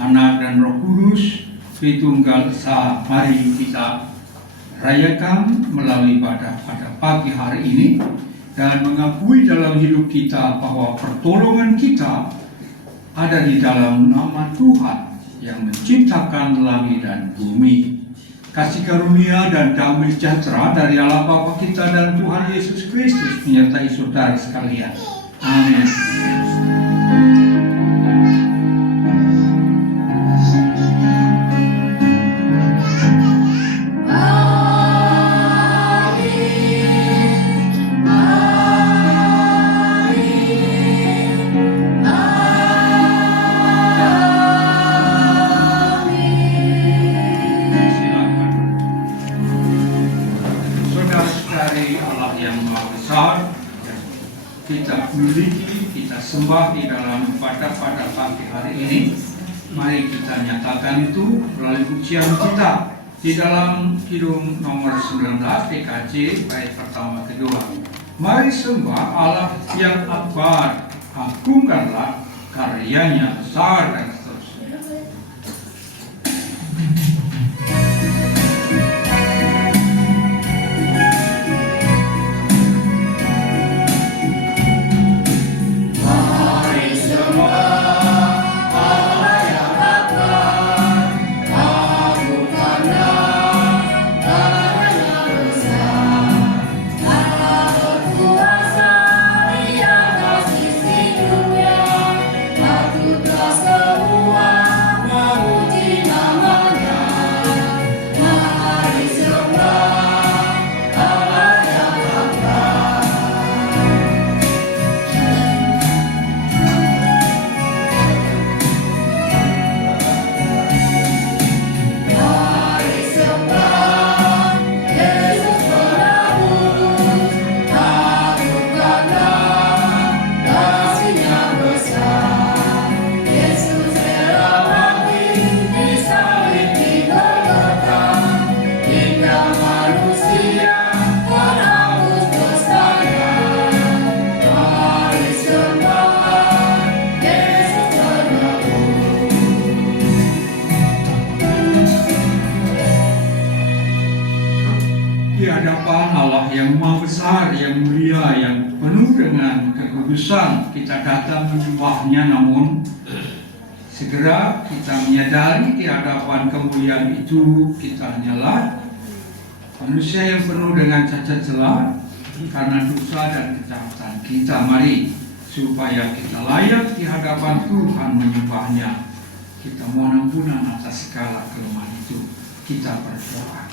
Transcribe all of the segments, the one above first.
Anak dan Roh Kudus, Tritunggal Esa. Mari kita rayakan melalui ibadah pada pagi hari ini dan mengakui dalam hidup kita bahwa pertolongan kita ada di dalam nama Tuhan yang menciptakan langit dan bumi. Kasih karunia dan damai sejahtera dari Allah Bapa kita dan Tuhan Yesus Kristus menyertai saudara sekalian. Amin. Kita miliki, kita sembah di dalam ibadah pada pagi hari ini. Mari kita nyatakan itu melalui pujian kita di dalam kidung nomor 19 PKJ bait pertama kedua. Mari sembah Allah yang akbar, agungkanlah karyanya besar dan seterusnya. Yang mulia, yang penuh dengan kekudusan, kita datang menyembahnya, namun segera kita menyadari di hadapan kemuliaan itu kita hanyalah manusia yang penuh dengan cacat celah karena dosa dan kejahatan kita. Mari supaya kita layak di hadapan Tuhan menyembahnya, kita mohon ampunan atas segala kelemahan itu. Kita berdoa.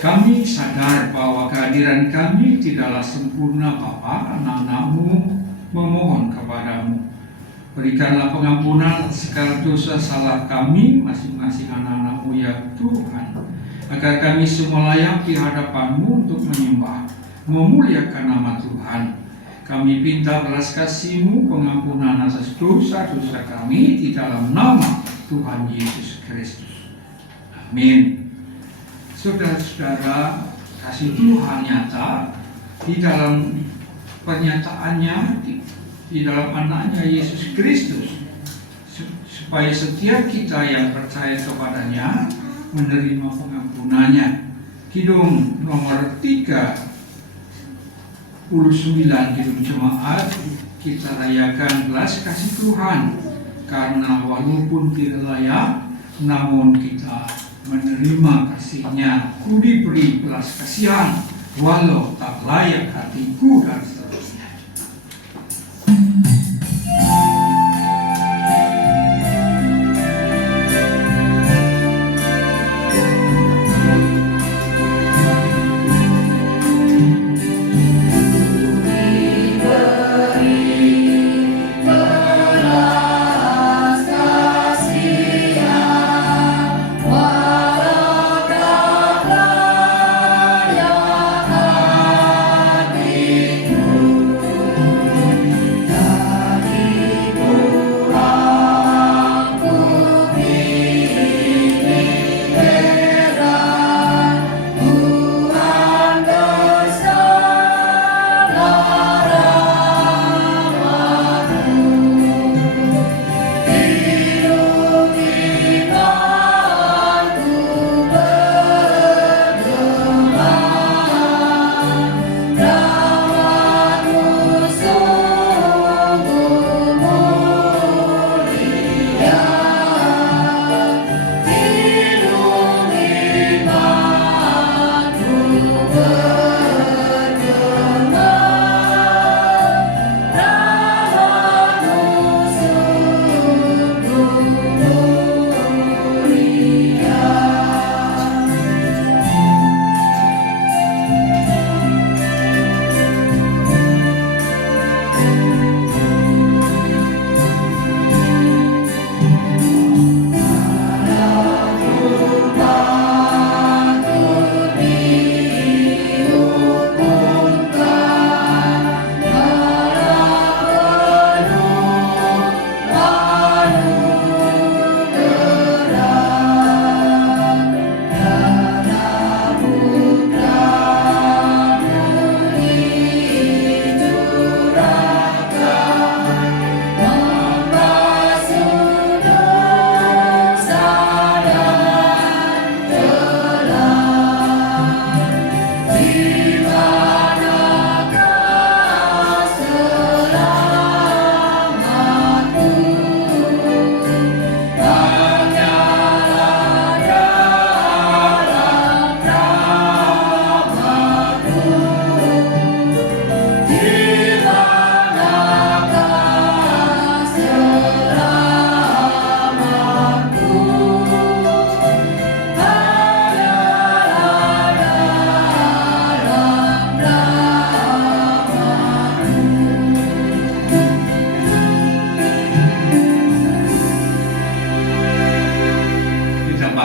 Kami sadar bahwa kehadiran kami tidaklah sempurna Bapa. Anak-anak-Mu memohon kepadamu, berikanlah pengampunan atas segala dosa salah kami masing-masing anak-anak-Mu ya Tuhan, agar kami semua layak di hadapan-Mu untuk menyembah, memuliakan nama Tuhan. Kami minta belas kasih-Mu, pengampunan atas dosa-dosa kami di dalam nama Tuhan Yesus Kristus. Amin. Saudara-saudara, kasih Tuhan nyata di dalam pernyataannya di dalam anaknya Yesus Kristus, supaya setiap kita yang percaya kepadanya menerima pengampunannya. Kidung nomor 39 kidung jemaat kita rayakan belas kasih Tuhan, karena walaupun tidak layak namun kita menerima kasih-Nya. Ku diberi belas kasihan walau tak layak hatiku, dan seterusnya. Ku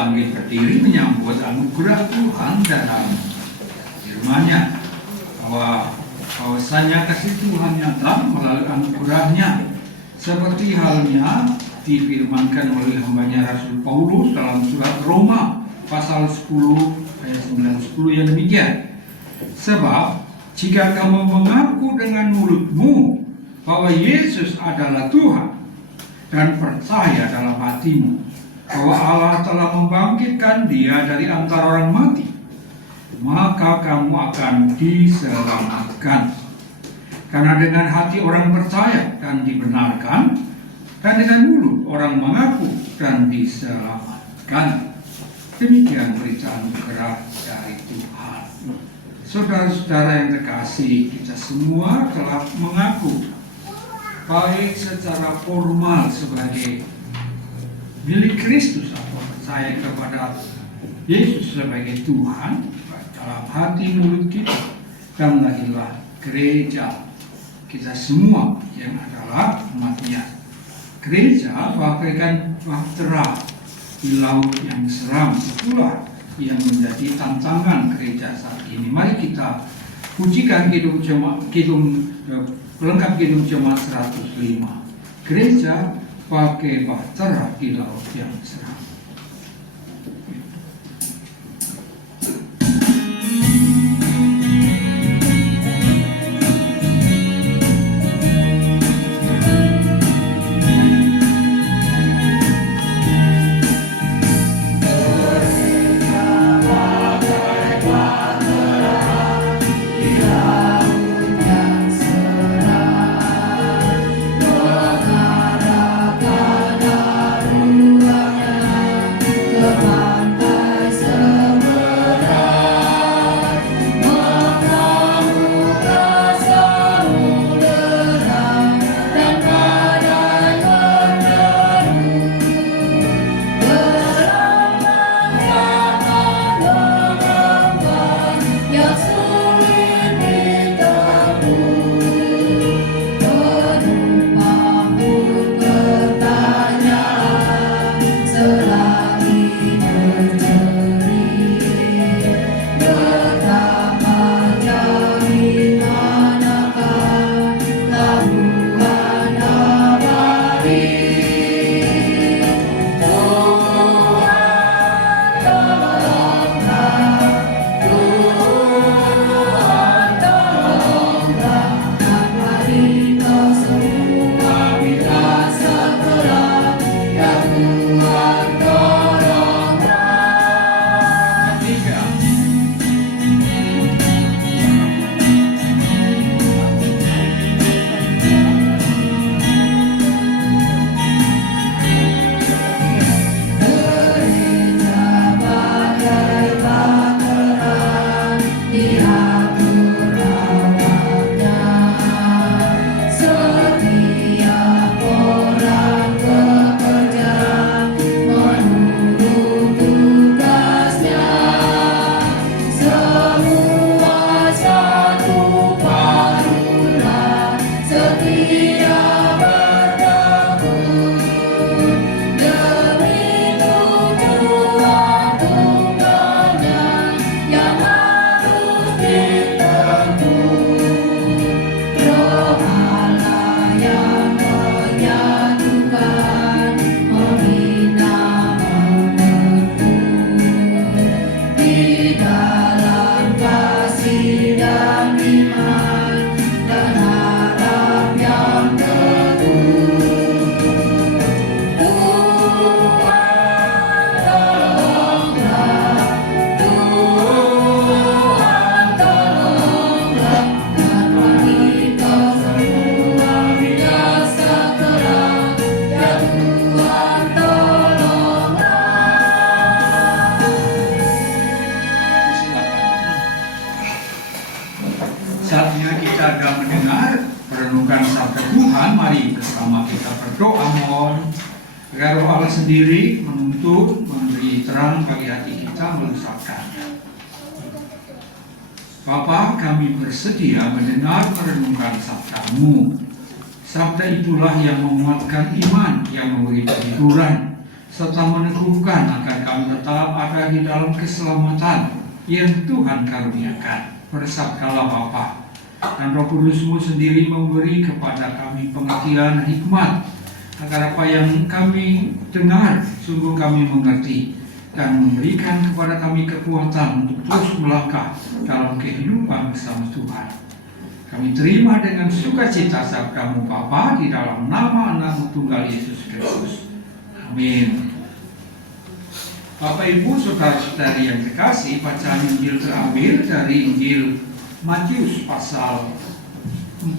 bangkit berdiri menyambut anugerah Tuhan dalam firman-Nya, bahwasanya kasih Tuhan nyata melalui anugerahnya, seperti halnya difirmankan oleh hambanya Rasul Paulus dalam surat Roma pasal 10 ayat 9-10 yang demikian. Sebab jika kamu mengaku dengan mulutmu bahwa Yesus adalah Tuhan dan percaya dalam hatimu bahwa Allah telah membangkitkan Dia dari antara orang mati, maka kamu akan diselamatkan. Karena dengan hati orang percaya dan dibenarkan, dan dengan mulut orang mengaku dan diselamatkan. Demikian berita anugerah dari Tuhan. Saudara-saudara yang terkasih, kita semua telah mengaku baik secara formal sebagai milik Kristus atau percaya kepada Yesus sebagai Tuhan dalam hati mulut kita, dan lahirlah gereja kita semua yang adalah umatnya. Gereja bagaikan bahtera di laut yang seram, itulah yang menjadi tantangan gereja saat ini. Mari kita pujikan pelengkap Kidung Jemaat 105. Gereja pakai bahtera di laut yang seram. Saatnya kita akan mendengar perenungan sabda Tuhan. Mari bersama kita berdoa mohon agar Roh Allah sendiri menuntun, memberi terang bagi hati kita melusahkannya. Bapa, kami bersedia mendengar merenungkan sabda-Mu. Sabda itulah yang menguatkan iman, yang memberi penghiburan, serta meneguhkan agar kami tetap ada di dalam keselamatan yang Tuhan karuniakan. Bersabdalah Bapa, dan Roh Kudus-Mu sendiri memberi kepada kami pengertian hikmat, agar apa yang kami dengar sungguh kami mengerti, dan memberikan kepada kami kekuatan untuk terus melangkah dalam kehidupan bersama Tuhan. Kami terima dengan sukacita sabda-Mu Bapa, di dalam nama Anak-Mu tunggal Yesus Kristus. Amin. Bapak Ibu saudara-saudari yang terkasih, bacaan Injil terambil dari Injil Matius pasal 14.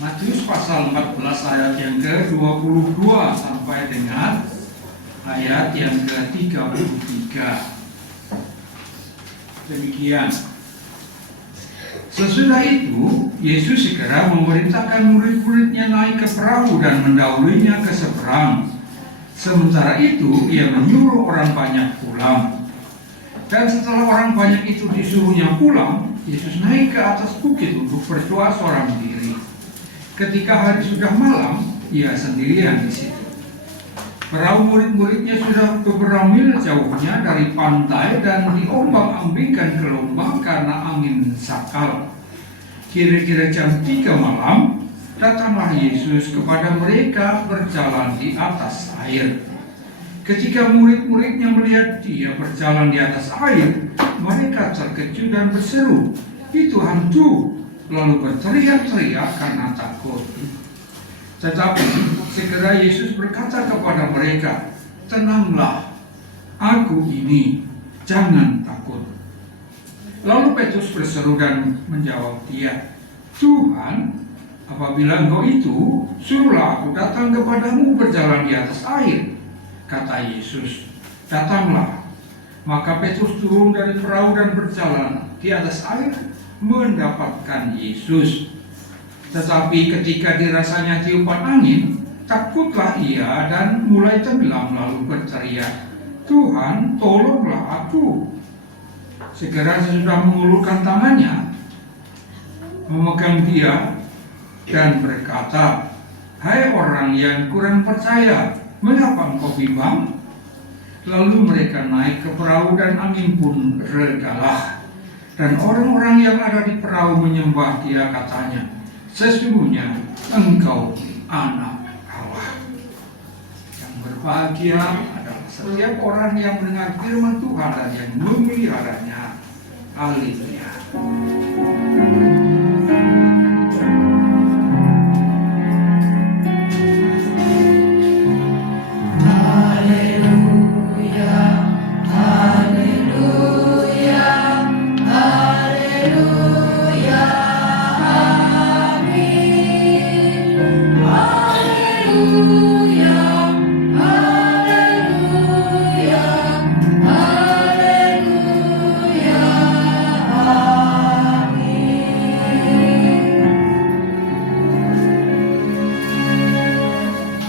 Matius pasal 14 ayat yang ke-22 sampai dengan ayat yang ke-33. Demikian. Sesudah itu, Yesus segera memerintahkan murid-muridnya naik ke perahu dan mendahulunya ke seberang. Sementara itu, ia menyuruh orang banyak pulang. Dan setelah orang banyak itu disuruhnya pulang, Yesus naik ke atas bukit untuk berdoa seorang diri. Ketika hari sudah malam, ia sendirian di situ. Perahu murid-muridnya sudah beberapa mil jauhnya dari pantai dan diombang-ambingkan gelombang karena angin sakal. Kira-kira jam 3 malam, datanglah Yesus kepada mereka berjalan di atas air. Ketika murid-muridnya melihat dia berjalan di atas air, mereka terkejut dan berseru, "Itu hantu!" lalu berteriak-teriak karena takut. Tetapi segera Yesus berkata kepada mereka, "Tenanglah, Aku ini, jangan takut." Lalu Petrus berseru dan menjawab dia, "Tuhan, apabila Engkau itu, suruhlah aku datang kepadamu berjalan di atas air." Kata Yesus, "Datanglah." Maka Petrus turun dari perahu dan berjalan di atas air mendapatkan Yesus. Tetapi ketika dirasanya tiupan angin, takutlah ia dan mulai tenggelam lalu berteriak, "Tuhan, tolonglah aku." Segera sesudah mengulurkan tangannya, memegang dia dan berkata, "Hai orang yang kurang percaya, mengapa engkau bimbang?" Lalu mereka naik ke perahu dan angin pun redalah. Dan orang-orang yang ada di perahu menyembah dia, katanya, "Sesungguhnya engkau anak Allah." Yang berbahagia adalah setiap orang yang mendengar firman Tuhan dan yang memeliharanya. Haleluya.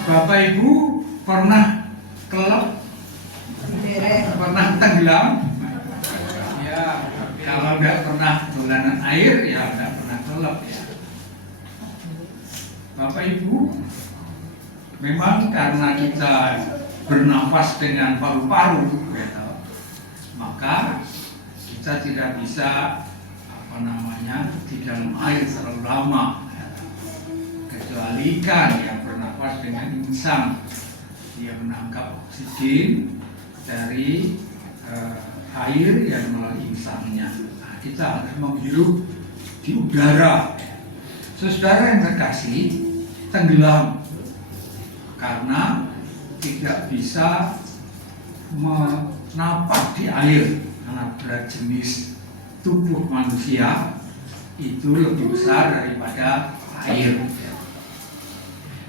Bapak Ibu pernah kelelep? Pernah tenggelam? Ya, kalau nggak pernah dolanan air, ya nggak pernah kelelep ya. Bapak Ibu, memang karena kita bernafas dengan paru-paru, gitu, maka kita tidak bisa di dalam air terlalu lama. Kecuali ikan yang bernafas dengan insang, dia menangkap oksigen dari air yang melalui insangnya. Nah, kita harus menghirup di udara. Saudara yang terkasih, tenggelam karena tidak bisa menapak di air, karena berat jenis tubuh manusia itu lebih besar daripada air.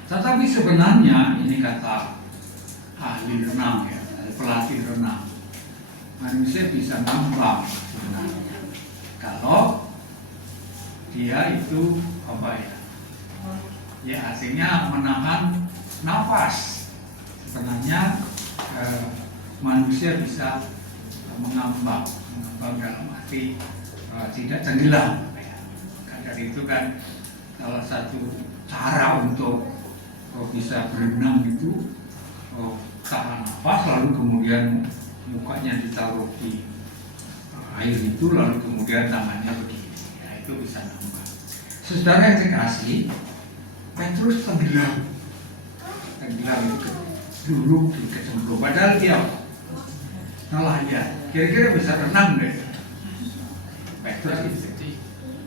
Tetapi sebenarnya ini kata ahli renang ya, pelatih renang, manusia bisa ngambang sebenarnya kalau dia itu artinya menahan nafas. Sebenarnya manusia bisa mengambang dalam arti tidak tenggelam. Dari itu kan salah satu cara untuk bisa berenang itu tahan nafas, lalu kemudian mukanya ditaruh di air itu, lalu kemudian tangannya begini, ya, itu bisa nambah. Saudara yang dikasih, Petrus tenggelam itu dulu kecemplung, padahal dia nelayan, kira-kira bisa renang deh Petrus itu,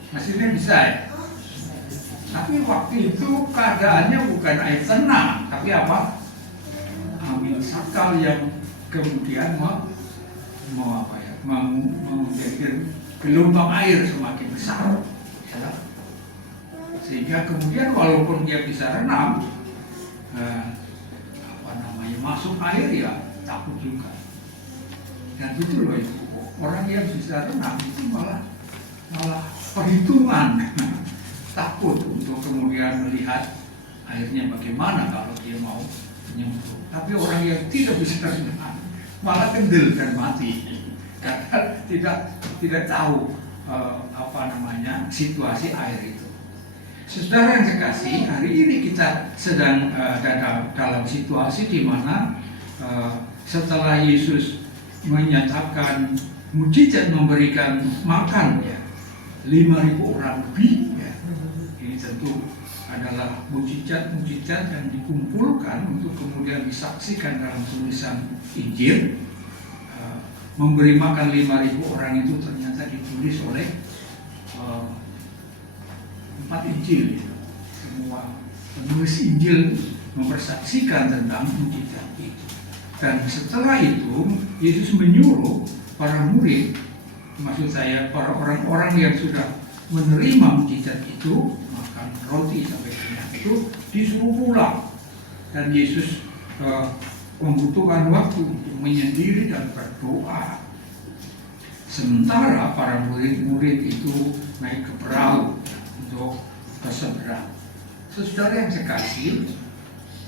maksudnya bisa ya. Tapi waktu itu keadaannya bukan air tenang, tapi apa? Angin sakal yang kemudian menjadikan gelombang air semakin besar, ya. Sehingga kemudian walaupun dia bisa renang, masuk air ya takut juga. Dan itu loh itu, orang yang bisa renang itu malah perhitungan. Takut untuk kemudian melihat airnya bagaimana kalau dia mau menyemplung. Tapi orang yang tidak bisa renang malah kendel dan mati karena tidak tahu situasi air itu. Saudara yang kekasih, hari ini kita sedang dalam situasi di mana setelah Yesus menyatakan mujizat memberikan makan ya 5.000 orang lebih ya. Ini tentu adalah mujizat yang dikumpulkan untuk kemudian disaksikan dalam tulisan Injil. Memberi makan 5.000 orang itu ternyata ditulis oleh 4 Injil. Semua penulis Injil mempersaksikan tentang mujizat itu. Dan setelah itu Yesus menyuruh para murid, maksud saya para orang-orang yang sudah menerima mujizat itu, makan roti sampai kenyang itu, disuruh pulang. Dan Yesus membutuhkan waktu untuk menyendiri dan berdoa. Sementara para murid-murid itu naik ke perahu untuk berseberang. Saudara yang sekasih,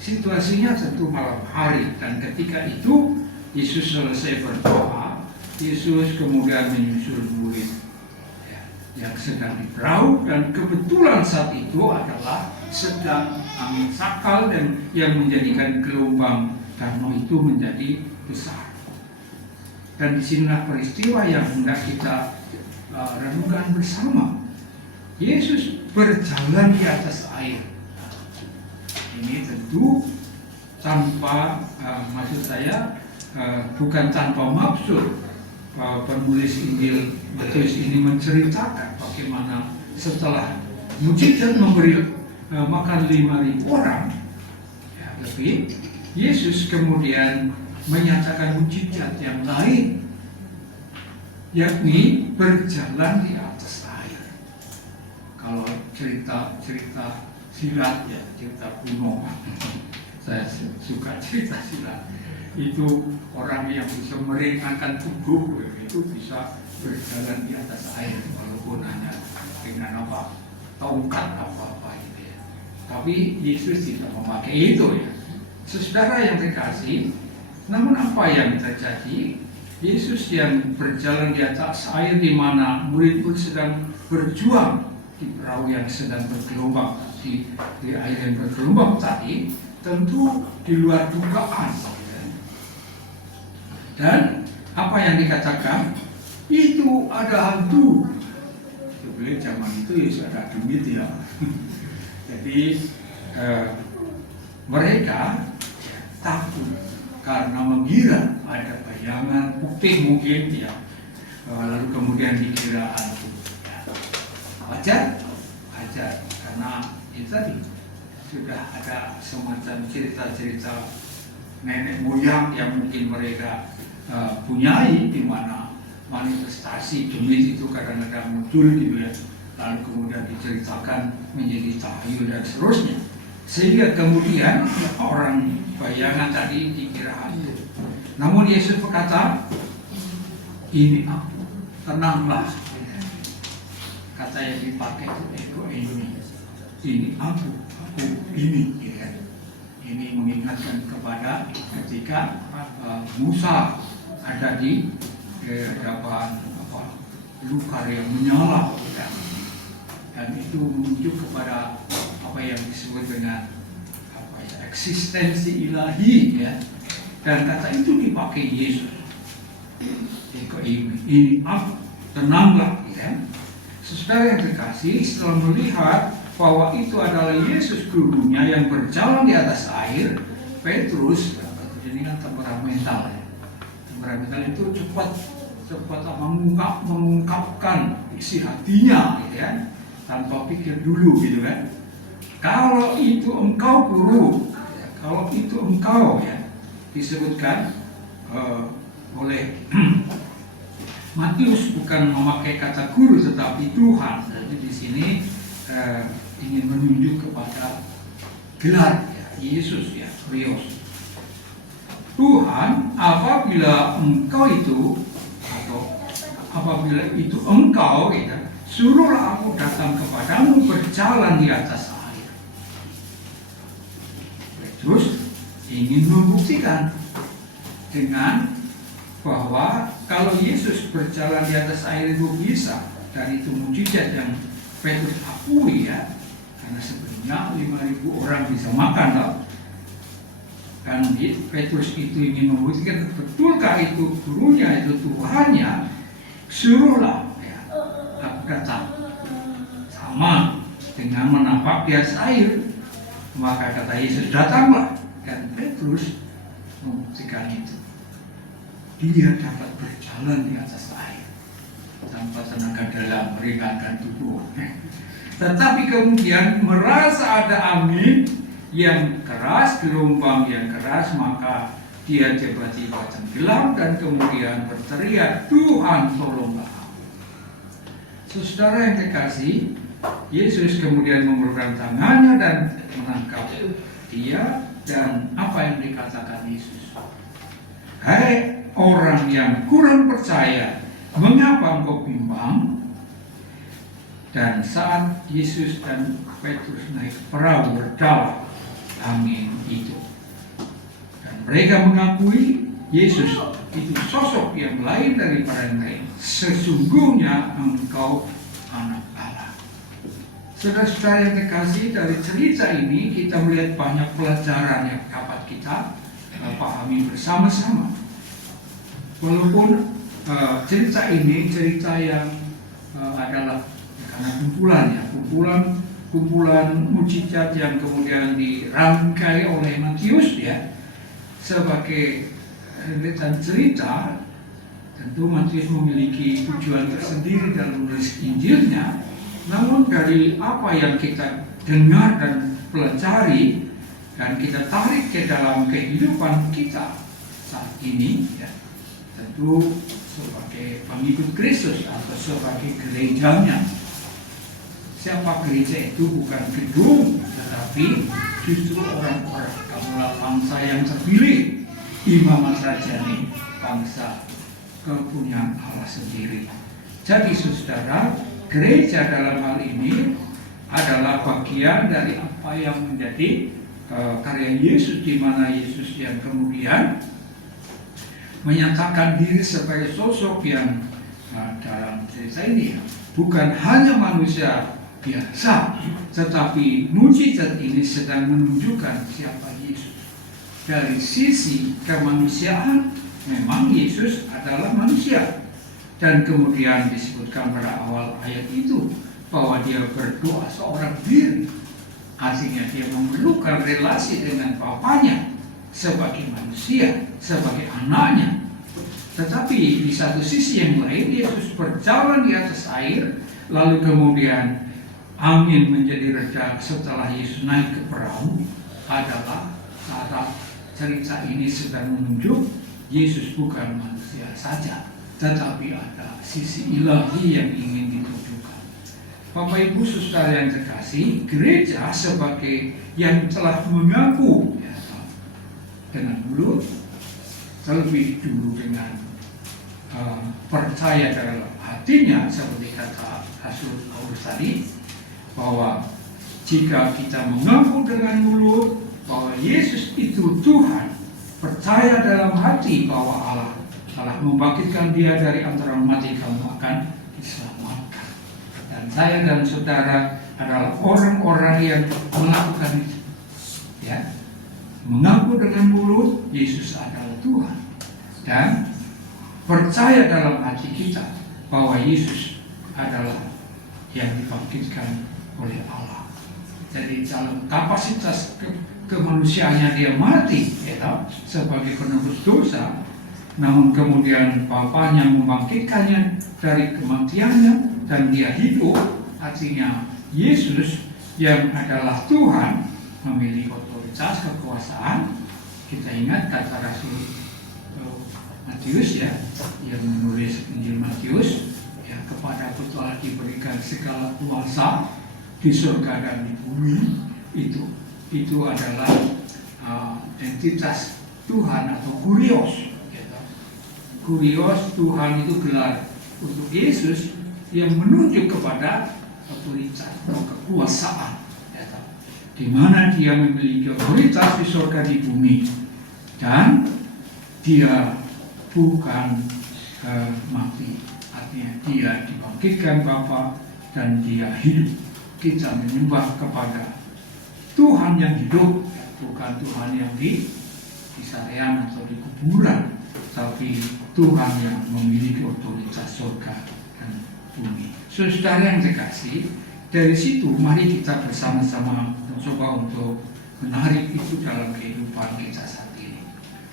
situasinya tentu malam hari, dan ketika itu Yesus selesai berdoa, Yesus kemudian menyusul murid yang sedang di perahu, dan kebetulan saat itu adalah sedang angin sakal dan yang menjadikan gelombang danau itu menjadi besar. Dan disinilah peristiwa yang hendak kita renungkan bersama. Yesus berjalan di atas air. Ini tentu tanpa maksud saya bukan tanpa maksud. Penulis Injil Matius ini menceritakan bagaimana setelah mujizat memberi makan 5.000 orang ya, lebih, Yesus kemudian menyatakan mujizat yang lain, yakni berjalan di atas air. Kalau cerita silat ya, cerita kuno, saya suka cerita silat. Itu orang yang bisa meringankan tubuh itu bisa berjalan di atas air walaupun hanya dengan tongkat apa gitu ya. Tapi Yesus tidak memakai itu ya. Saudara yang dikasih, namun apa yang terjadi? Yesus yang berjalan di atas air di mana murid-murid sedang berjuang di perahu yang sedang bergelombang, di air yang bergelombang tadi, tentu di luar dugaan. Dan apa yang dikatakan itu ada hantu. Sebenarnya zaman itu ya ada demit ya. Jadi mereka takut karena mengira ada bayangan putih mungkin ya, lalu kemudian dikira hantu. Wajar karena itu tadi sudah ada semacam cerita-cerita nenek moyang yang mungkin mereka punyai, di mana manifestasi demit itu kadang-kadang muncul gitu ya, lalu kemudian diceritakan menjadi tahyul dan seterusnya, sehingga kemudian orang bayangan tadi dikira hantu. Namun Yesus berkata, ini aku, tenanglah. Kata yang dipakai itu ini aku ini ya. Ini mengingatkan kepada ketika Musa ada di hadapan lukar yang menyala ya. Dan itu menunjuk kepada apa yang disebut dengan eksistensi ilahi, ya. Dan kata itu dipakai Yesus. Ini tenanglah, ya. Saudara yang terkasih, setelah melihat bahwa itu adalah Yesus gurunya yang berjalan di atas air, Petrus, ini kan temperamental, ya. Temperamental itu cepat mengungkapkan isi hatinya, gitu ya, tanpa pikir dulu, gitu kan. Kalau itu engkau guru, ya, kalau itu engkau, ya, disebutkan oleh Matius bukan memakai kata guru tetapi Tuhan. Jadi di sini ingin menunjuk kepada gelar, ya, Yesus, ya, Krios. Tuhan, apabila engkau itu atau apabila itu engkau, ya, suruhlah aku datang kepadamu berjalan di atas air. Terus ingin membuktikan dengan bahwa kalau Yesus berjalan di atas air itu bisa, dan itu mujizat yang Petrus akui, ya, karena sebenarnya 5.000 orang bisa makan, loh. Dan Petrus itu ingin membuktikan betulkah itu gurunya, itu Tuhannya, suruhlah, ya, aku datang. Sama dengan menapak di atas air, maka kata Yesus, datanglah. Dan Petrus membuktikan itu. Dia dapat berjalan di atas air tanpa tenaga dalam meringankan tubuh. Tetapi kemudian merasa ada angin yang keras, gelombang yang keras, maka dia tiba-tiba tenggelam dan kemudian berteriak, Tuhan tolonglah aku. Saudara yang kekasih, Yesus kemudian mengulurkan tangannya dan menangkap dia. Dan apa yang dikatakan Yesus? Hai orang yang kurang percaya, mengapa engkau bimbang? Dan saat Yesus dan Petrus naik perahu berdalam, angin itu. Dan mereka mengakui Yesus itu sosok yang lain daripada yang lain. Sesungguhnya engkau anak Allah. Saudara-saudara yang terkasih, dari cerita ini kita melihat banyak pelajaran yang dapat kita pahami bersama-sama. Walaupun cerita ini cerita yang adalah karena kumpulan mujizat yang kemudian dirangkai oleh Matius, ya, sebagai rentetan cerita. Tentu Matius memiliki tujuan tersendiri dalam menulis Injilnya. Namun dari apa yang kita dengar dan pelajari dan kita tarik ke dalam kehidupan kita saat ini, ya, tentu sebagai pengikut Kristus atau sebagai gerejanya. Siapa gereja itu? Bukan gedung, tetapi justru orang-orang, kamulah bangsa yang terpilih, imamat rajani, bangsa kepunyaan Allah sendiri. Jadi saudara, gereja dalam hal ini adalah bagian dari apa yang menjadi karya Yesus, di mana Yesus yang kemudian menyatakan diri sebagai sosok yang dalam cerita ini bukan hanya manusia biasa, tetapi mujizat ini sedang menunjukkan siapa Yesus. Dari sisi kemanusiaan, memang Yesus adalah manusia. Dan kemudian disebutkan pada awal ayat itu bahwa dia berdoa seorang diri. Artinya dia memerlukan relasi dengan Bapanya sebagai manusia, sebagai anaknya. Tetapi di satu sisi yang lain, Yesus berjalan di atas air, lalu kemudian angin menjadi reda setelah Yesus naik ke perahu. Adalah cara cerita ini sedang menunjuk Yesus bukan manusia saja, tetapi ada sisi ilahi yang ingin ditunjukkan. Bapak Ibu saudara yang terkasih, gereja sebagai yang telah mengaku, ya, dengan mulut, terlebih dulu dengan percaya dalam hatinya, seperti kata Rasul Paulus tadi, bahwa jika kita mengaku dengan mulut bahwa Yesus itu Tuhan, percaya dalam hati bahwa Allah telah membangkitkan dia dari antara mati, kamu akan diselamatkan. Dan saya dan saudara adalah orang-orang yang melakukan itu, ya. mengaku dengan mulut Yesus adalah Tuhan dan percaya dalam hati kita bahwa Yesus adalah yang dibangkitkan oleh Allah. Jadi dalam kapasitas kemanusiaannya dia mati ya, sebagai penebus dosa, namun kemudian Bapanya membangkitkannya dari kematiannya dan dia hidup. Artinya Yesus yang adalah Tuhan memiliki otoritas kekuasaan. Kita ingat kata Rasul Matius ya, yang menulis Injil Matius ya, kepadaku telah diberikan segala kuasa di surga dan di bumi. Itu adalah entitas Tuhan atau kurios. Kurios Tuhan itu gelar untuk Yesus yang menunjuk kepada otoritas atau kekuasaan, di mana dia memiliki otoritas di surga di bumi dan dia bukan mati, artinya dia dibangkitkan Bapa dan dia hidup. Kita menyembah kepada Tuhan yang hidup, bukan Tuhan yang di sarean atau di kuburan, tapi Tuhan yang memiliki otoritas surga dan bumi. Saudara yang terkasih, dari situ mari kita bersama-sama mencoba untuk menarik itu dalam kehidupan kita saat ini.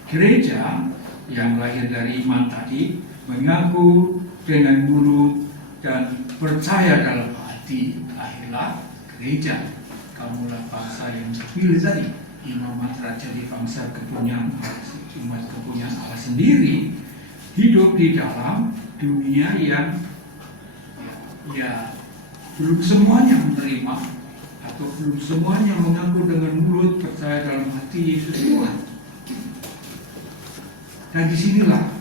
Gereja yang lahir dari iman tadi mengaku dengan mulut dan percaya dalam hati, lahirlah gereja. Kamulah bangsa yang terpilih tadi, imamat raja di bangsa kepunyaan Allah, umat kepunyaan Allah sendiri, hidup di dalam dunia yang ya belum semuanya menerima atau belum semuanya mengaku dengan mulut percaya dalam hati Yesus Tuhan. Dan disinilah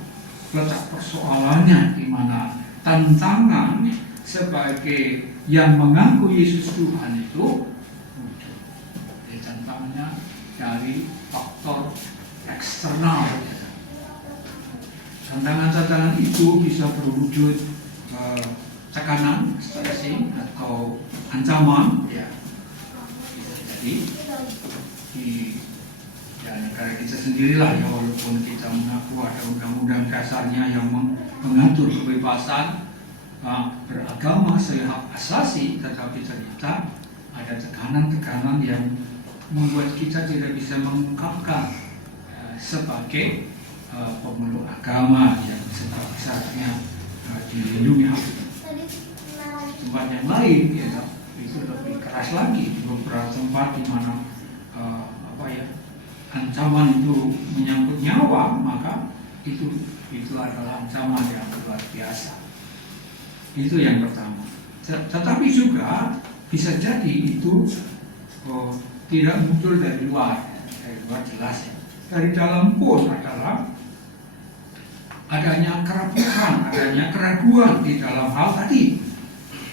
letak persoalannya, di mana tantangan sebagai yang mengaku Yesus Tuhan itu muncul. Jadi tantangannya dari faktor eksternal. Tantangan-tantangan itu bisa berwujud tekanan, stressing atau ancaman, ya bisa jadi di negara kita sendirilah ya, walaupun kita mengaku ada undang-undang dasarnya yang mengatur kebebasan beragama sebagai hak asasi, tetapi ternyata ada tekanan-tekanan yang membuat kita tidak bisa mengungkapkan sebagai pemeluk agama yang seharusnya dilindungi hak. Tempat yang lain ya, itu lebih keras lagi, di beberapa tempat di mana ancaman itu menyangkut nyawa, maka itu adalah ancaman yang luar biasa. Itu yang pertama. Tetapi juga bisa jadi itu tidak muncul dari luar jelas ya. Dari dalam pun adalah adanya kerapuhan, adanya keraguan di dalam hal tadi,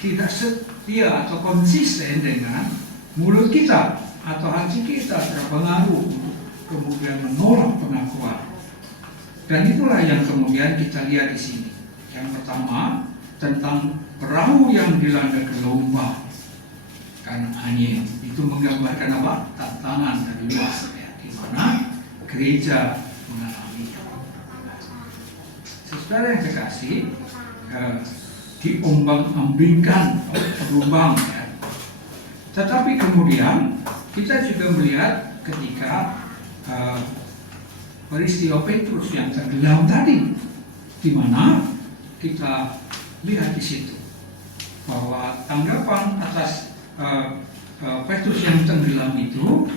tidak setia atau konsisten dengan mulut kita atau hati kita terpengaruh untuk kemudian menolak pengakuan. Dan itulah yang kemudian kita lihat di sini. Yang pertama tentang perahu yang dilanda gelombang karena angin, itu menggambarkan apa? Tantangan dari luar ya, di mana gereja mengalami. Saudara yang terkasih, diombang-ambingkan gelombang ya. Tetapi kemudian kita juga melihat ketika peristiwa Petrus yang tenggelam tadi, di mana kita lihat di situ bahwa tanggapan atas Petrus yang tenggelam itu,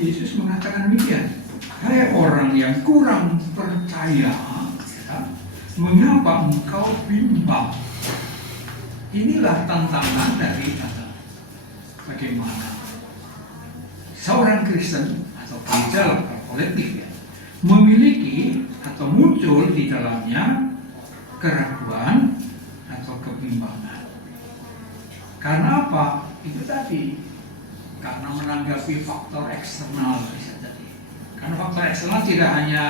Yesus mengatakan demikian, hai orang yang kurang percaya, ya, mengapa engkau bimbang? Inilah tantangan dari bagaimana seorang Kristen atau gereja kolektif ya, memiliki atau muncul di dalamnya keraguan atau kebimbangan. Karena apa? Itu tadi, karena menanggapi faktor eksternal bisa jadi. Karena faktor eksternal tidak hanya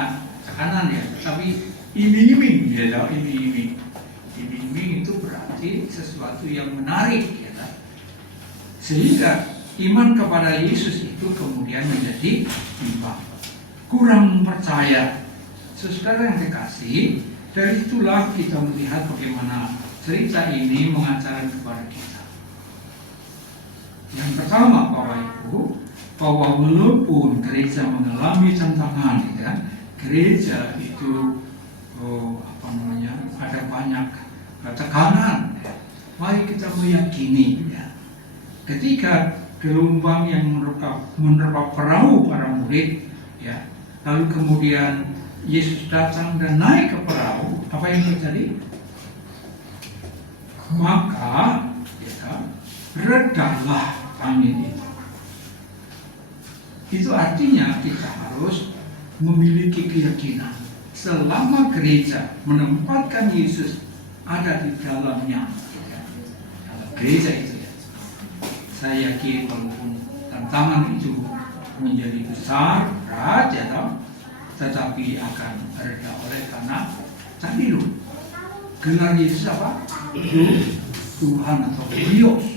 tekanan ya, tetapi iming-iming ya, iming-iming. Iming-iming itu berarti sesuatu yang menarik ya, sehingga iman kepada Yesus itu kemudian menjadi bimbang, kurang percaya. Saudara yang dikasih, dari itulah kita melihat bagaimana cerita ini mengajarkan kepada kita. Yang pertama, Bapak Ibu, bahwa walaupun gereja mengalami tantangan, ya, gereja itu ada banyak tekanan. Ya. Mari kita meyakini, ya, ketika gelombang yang menerpa perahu para murid, ya, lalu kemudian Yesus datang dan naik ke perahu, apa yang terjadi? Maka, ya, redalah angin itu. Itu artinya kita harus memiliki keyakinan selama gereja menempatkan Yesus ada di dalamnya. Dalam gereja itu, ya, saya yakin walaupun tantangan itu menjadi besar, berat, ya, tetapi akan reda oleh karena tadi loh, gelar Yesus apa? Tuhan atau Kurios.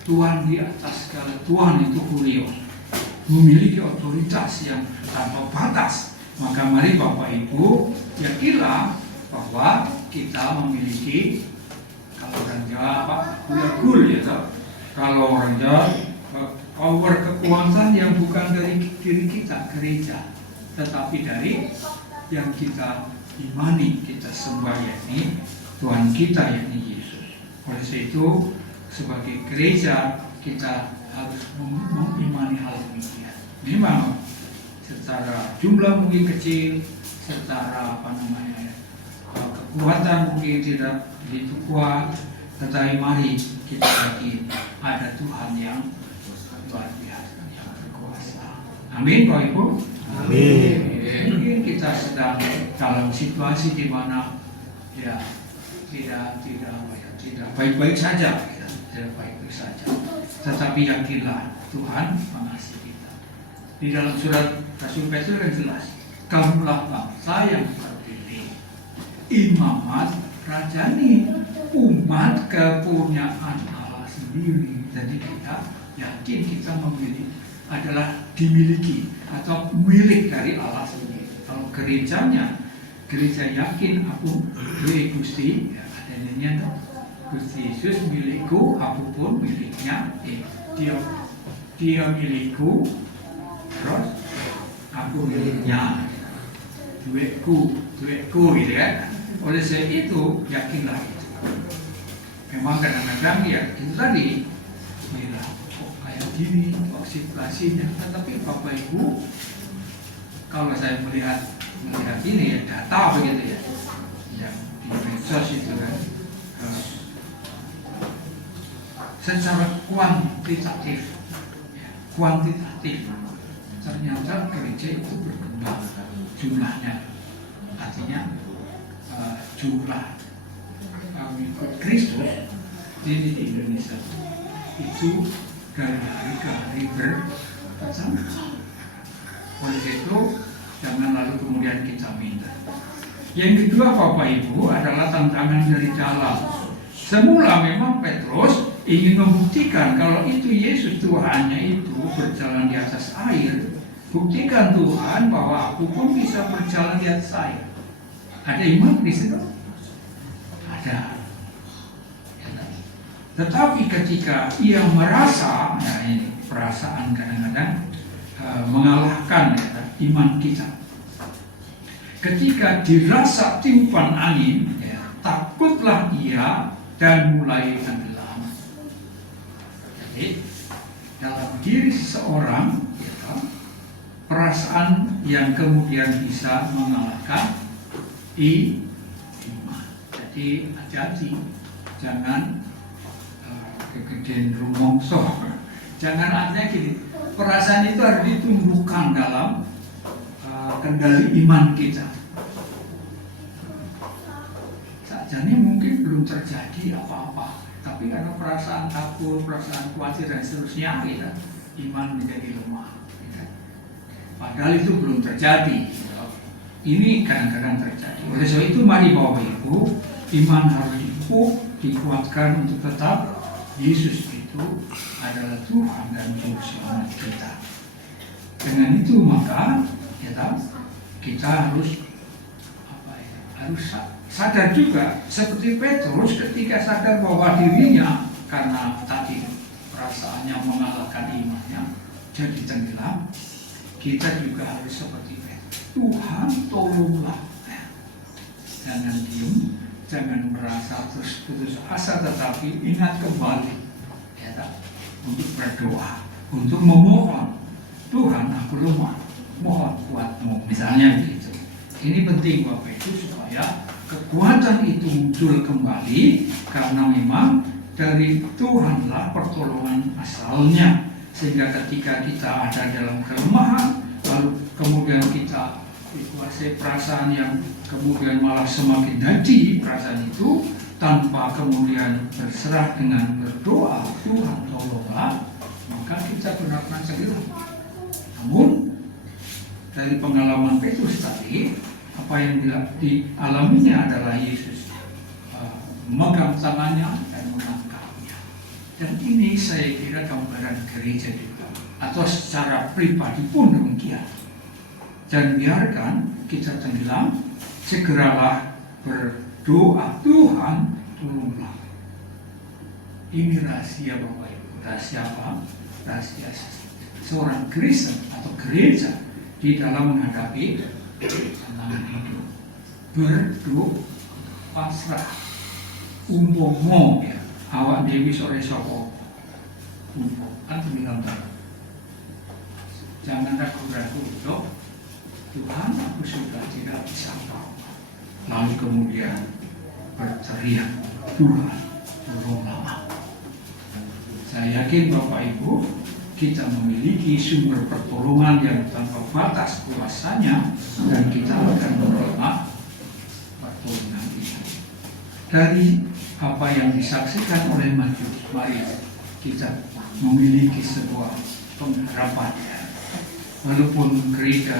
Tuhan di atas segala. Tuhan itu Kurios, memiliki otoritas yang tanpa batas. Maka mari Bapak Ibu yakinlah bahwa kita memiliki, kalau orang Jawa apa? Gul, ya, kalau orang Jawa power kekuatan yang bukan dari diri kita, gereja, tetapi dari yang kita imani, kita sembah, yakni Tuhan kita, yakni Yesus. Oleh sebab itu, sebagai gereja kita harus mengimani hal demikian. Memang secara jumlah mungkin kecil, secara kekuatan mungkin tidak begitu kuat, tetapi mari kita yakin ada Tuhan yang luar biasa, yang berkuasa. Amin, Bapak Ibu. Amin. Mungkin kita sedang dalam situasi di mana, ya, tidak baik-baik saja, ya, tidak baik-baik saja. Tetapi yakinlah Tuhan mengasihi kita. Di dalam surat Rasul Petrus yang jelas, kamulah bangsa yang terpilih, imamat rajani, umat kepunyaan Allah sendiri. Jadi kita yakin kita memiliki, adalah dimiliki atau milik dari Allah sendiri. Kalau gerejanya, gereja yakin aku milik Gusti, ya, adanya Gusti Yesus milikku, aku pun miliknya. Dia milikku, terus aku miliknya. Duitku, gitu kan. Oleh sebab itu yakinlah itu. Memang kadang-kadang ya itu tadi, mira, kok kayak gini, kok situasinya. Tetapi Bapak Ibu, kalau saya melihat ini ya data begitu ya, yang di medsos itu kan, secara kuantitatif, ternyata gereja itu berkembang jumlahnya, artinya jumlah mengikut Kristus di Indonesia itu dari hari ke hari bertambah. Oleh itu jangan lalu kemudian kita minta. Yang kedua Bapak Ibu adalah tantangan dari dalam. Semula memang Petrus ingin membuktikan kalau itu Yesus Tuhannya itu berjalan di atas air. Buktikan Tuhan bahwa aku pun bisa berjalan di atas air. Ada iman di situ? Ada. Tetapi ketika ia merasa, nah ini perasaan kadang-kadang mengalahkan, ya, iman kita. Ketika dirasa tiupan angin, ya, takutlah ia dan mulai tenggelam. Jadi dalam diri seseorang, ya, perasaan yang kemudian bisa mengalahkan iman. Jadi hati-hati, jangan kegedean rumongso. Jangan artinya gini, perasaan itu harus ditumbuhkan dalam kendali iman kita. Sajane mungkin belum terjadi apa-apa, tapi karena perasaan takut, perasaan khawatir dan seterusnya, kita iman menjadi lemah. Padahal itu belum terjadi. Ini kadang-kadang terjadi. Oleh sebab itu mari Bapak Ibu, iman harus dipupuk, dikuatkan untuk tetap Yesus itu itu adalah Tuhan dan Juru Selamat kita. Dengan itu maka kita harus sadar juga seperti Petrus ketika sadar bahwa dirinya karena tadi perasaannya mengalahkan imannya jadi tenggelam. Kita juga harus seperti Petrus. Tuhan tolonglah. Jangan diam, jangan merasa terus putus asa, tetapi ingat kembali untuk berdoa, untuk memohon. Tuhan, aku lemah, mohon kuatmu, misalnya begitu. Ini penting Bapak Ibu supaya kekuatan itu muncul kembali, karena memang dari Tuhanlah pertolongan asalnya. Sehingga ketika kita ada dalam kelemahan, lalu kemudian kita dikuasai perasaan yang kemudian malah semakin jadi perasaan itu, tanpa kemudian berserah dengan berdoa, Tuhan tolonglah, maka kita benar-benar tenggelam. Namun dari pengalaman Petrus tadi, apa yang dialaminya adalah Yesus memegang tangannya dan mengangkatnya. Dan ini saya kira gambaran gereja juga, atau secara pribadi pun demikian. Dan biarkan kita tenggelam, segeralah berdoa, Tuhan tolonglah. Ini rahasia Bapak Ibu. Rahasia apa? Rahasia seorang Kristen atau gereja di dalam menghadapi tantangan hidup. Berdoa pasrah. Umpomo ya, awak dewi sore sopo. Kan bilang jangan ragu-ragu, Tuhan, aku sudah tidak bisa apa-apa. Lalu kemudian berteriak, Tuhan, tolonglah. Saya yakin Bapak Ibu, kita memiliki sumber pertolongan yang tanpa batas kuasanya, dan kita akan menerima pertolongan itu. Dari apa yang disaksikan oleh Matius, mari kita memiliki sebuah pengharapan. Walaupun gereja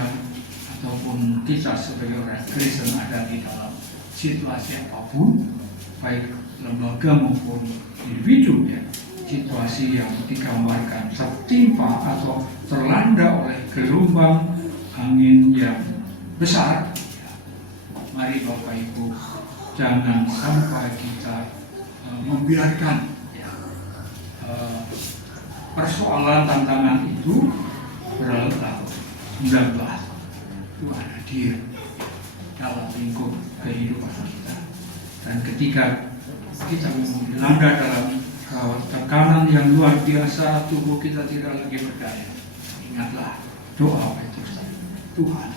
ataupun kita sebagai orang Kristen ada di dalam situasi apapun, baik lembaga maupun individu, ya, situasi yang digambarkan tertimpa atau terlanda oleh gelombang angin yang besar, ya, mari Bapak Ibu, jangan sampai kita membiarkan persoalan tantangan itu berlalu-lalu. 19 Tuhan hadir dalam lingkup kehidupan kita, dan ketika kita dilanda dalam tekanan yang luar biasa, tubuh kita tidak lagi berdaya, ingatlah doa Petrus, Tuhan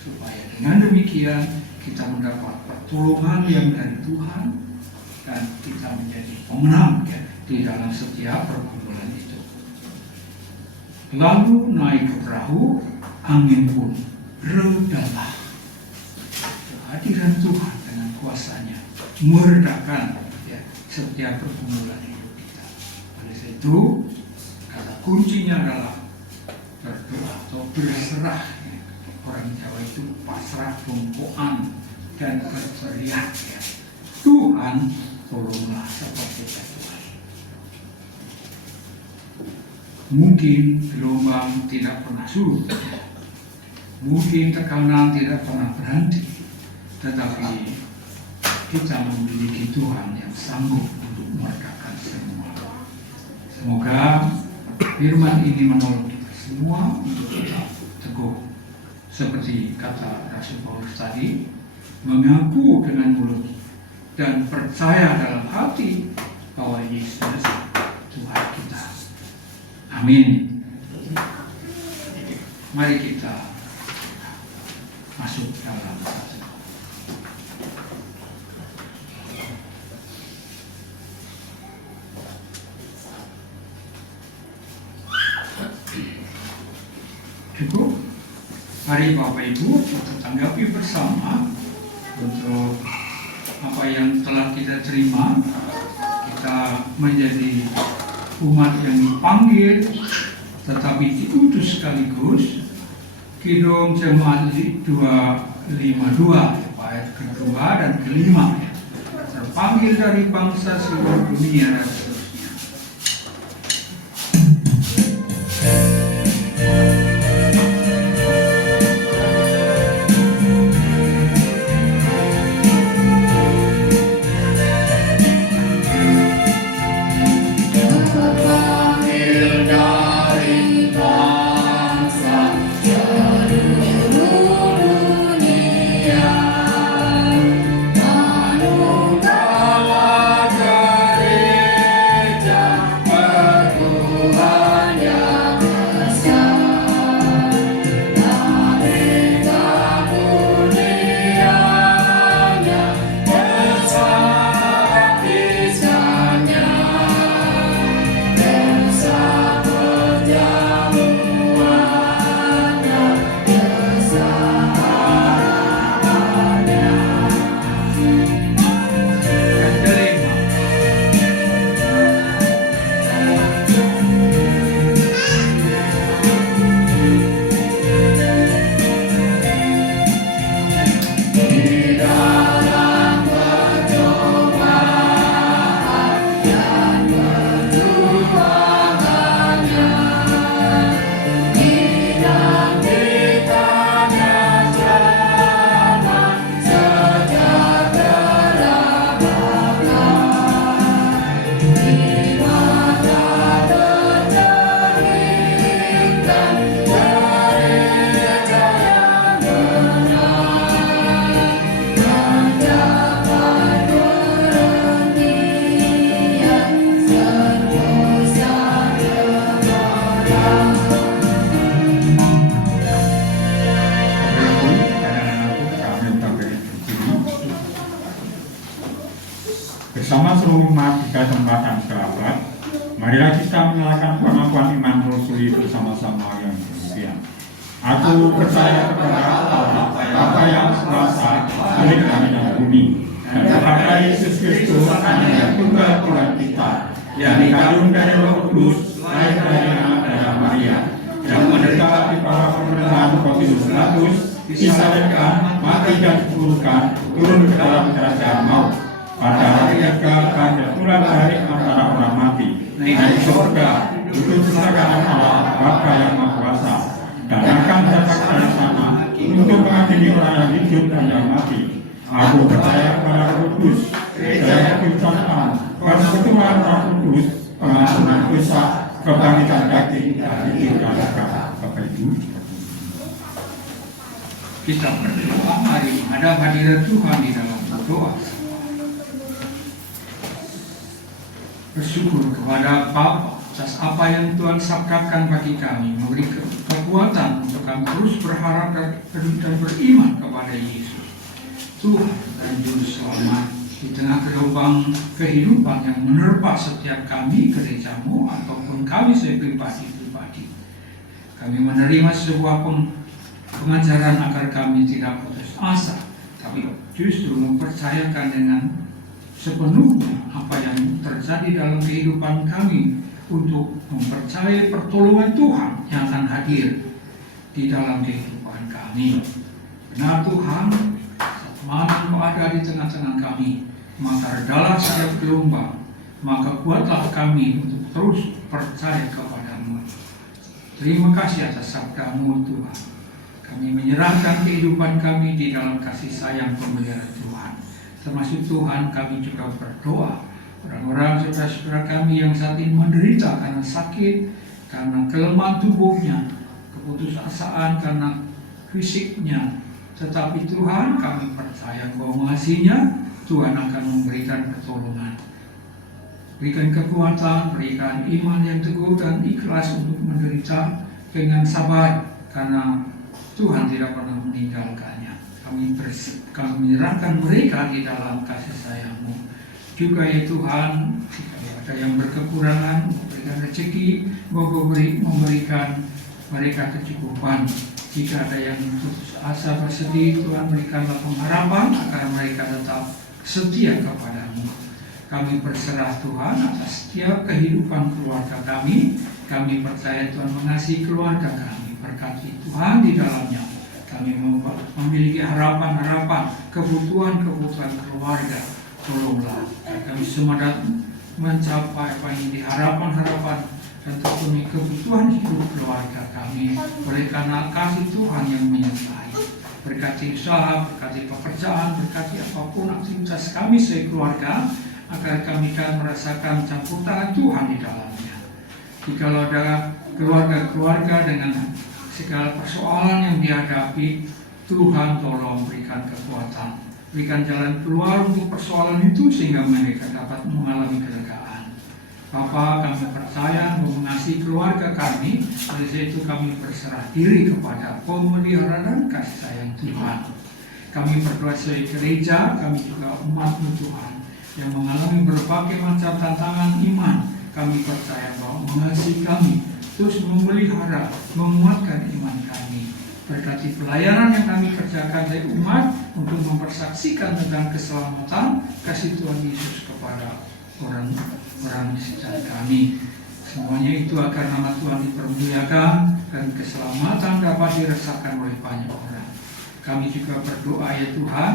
supaya dengan demikian kita mendapat pertolongan yang dari Tuhan, dan kita menjadi pemenang, ya, di dalam setiap pergumulan itu. Lalu naik ke perahu, angin pun redalah. Kehadiran Tuhan dengan kuasanya meredakan, ya, setiap pergumulan hidup kita. Oleh sebab itu, kata kuncinya adalah berdoa atau berserah. Ya. Orang Jawa itu pasrah, bongkoan, dan berteriak, ya, Tuhan tolonglah, seperti Tuhan. Mungkin gelombang tidak pernah surut, mungkin tekanan tidak pernah berhenti, tetapi kita memiliki Tuhan yang sanggup untuk meredakan semua. Semoga firman ini menolong kita semua untuk tetap teguh, seperti kata Rasul Paulus tadi, mengaku dengan mulut dan percaya dalam hati bahwa Yesus Tuhan kita. Amin. Mari kita masuk dalam satu. Cukup. Mari Bapak Ibu kita tanggapi bersama untuk apa yang telah kita terima. Kita menjadi umat yang dipanggil tetapi diutus sekaligus. Kidung Jemaat 252 ayat kedua dan kelima, terpanggil dari bangsa seluruh dunia dan seterusnya. pengumuman di kesempatan kerabat, marilah kita menyalakan pengakuan iman Rasuli bersama-sama yang demikian. Aku percaya kepada Allah, Bapa yang kuasa, milik langit dan bumi, dan kepada Yesus Kristus, Anak yang tunggal Tuhan kita, yang dikandung dari Roh Kudus, lahir dari anak darah Maria, yang menderita di bawah pemerintahan Pontius Pilatus, disalibkan, mati dan dikuburkan, turun ke dalam kerajaan maut. Pada hari ketiga akan berpulang dari antara orang mati, naik surga, duduk sebelah kanan Allah, Bapa yang Maha Kuasa, dan akan datang ke sana untuk mengadili orang yang hidup dan yang mati. Aku percaya kepada Roh Kudus, gereja Kristen, persekutuan Roh Kudus, pengampunan dosa, kebangkitan daging, dan hidup yang kekal. Bapak Ibu, kita berdoa, mari menghadap hadirat Tuhan di dalam doa. Bersyukur kepada Bapa atas apa yang Tuhan sabdakan bagi kami, memberi kekuatan untuk kami terus berharap dan beriman kepada Yesus, Tuhan dan Juru Selamat di tengah gelombang kehidupan yang menerpa setiap kami, gerejamu ataupun kami pribadi-pribadi. Kami menerima sebuah pengajaran agar kami tidak putus asa, tapi justru mempercayakan dengan sepenuhnya apa yang terjadi dalam kehidupan kami untuk mempercayai pertolongan Tuhan yang akan hadir di dalam kehidupan kami. Benar Tuhan, saat malam Kau ada di tengah-tengah kami, maka redalah setiap gelombang, maka kuatlah kami untuk terus percaya kepada-Mu. Terima kasih atas sabda-Mu Tuhan. Kami menyerahkan kehidupan kami di dalam kasih sayang pemeliharaan Tuhan. Termasuk Tuhan, kami juga berdoa orang-orang saudara-saudara kami yang saat ini menderita karena sakit, karena kelemahan tubuhnya, keputusasaan karena fisiknya. Tetapi Tuhan, kami percaya bahwa mengasihinya, Tuhan akan memberikan pertolongan, berikan kekuatan, berikan iman yang teguh dan ikhlas untuk menderita dengan sabar, karena Tuhan tidak pernah meninggalkannya. Kami menyerahkan mereka di dalam kasih sayang-Mu. Juga ya Tuhan, jika ada yang berkekurangan, memberikan rezeki, memberikan mereka kecukupan. Jika ada yang putus asa bersedih, Tuhan berikanlah pengharapan agar mereka tetap setia kepada-Mu. Kami berserah Tuhan atas setiap kehidupan keluarga kami. Kami percaya Tuhan mengasihi keluarga kami. Berkati Tuhan di dalamnya. Kami memiliki harapan-harapan, kebutuhan-kebutuhan keluarga. Tolonglah kami semua mencapai apa yang harapan-harapan dan terpenuhi kebutuhan hidup keluarga kami oleh karena kasih Tuhan yang menyertai. Berkati usaha, berkati pekerjaan, berkati apapun aktivitas kami sebagai keluarga, agar kami akan merasakan campur tangan Tuhan di dalamnya. Jikalau ada keluarga-keluarga dengan segala persoalan yang dihadapi, Tuhan tolong berikan kekuatan, berikan jalan keluar untuk persoalan itu sehingga mereka dapat mengalami kelegaan. Bapa, kami percaya mengasihi keluarga kami, oleh sebab itu kami berserah diri kepada pemeliharaan dan kasih sayang Tuhan. Kami berdoa sebagai gereja, kami juga umat-Mu Tuhan yang mengalami berbagai macam tantangan iman. Kami percaya bahwa mengasihi kami terus memelihara, menguatkan iman kami. Berkati pelayanan yang kami kerjakan dari umat untuk mempersaksikan tentang keselamatan kasih Tuhan Yesus kepada orang-orang di sekitar kami. Semuanya itu agar nama Tuhan dipermuliakan dan keselamatan dapat dirasakan oleh banyak orang. Kami juga berdoa ya Tuhan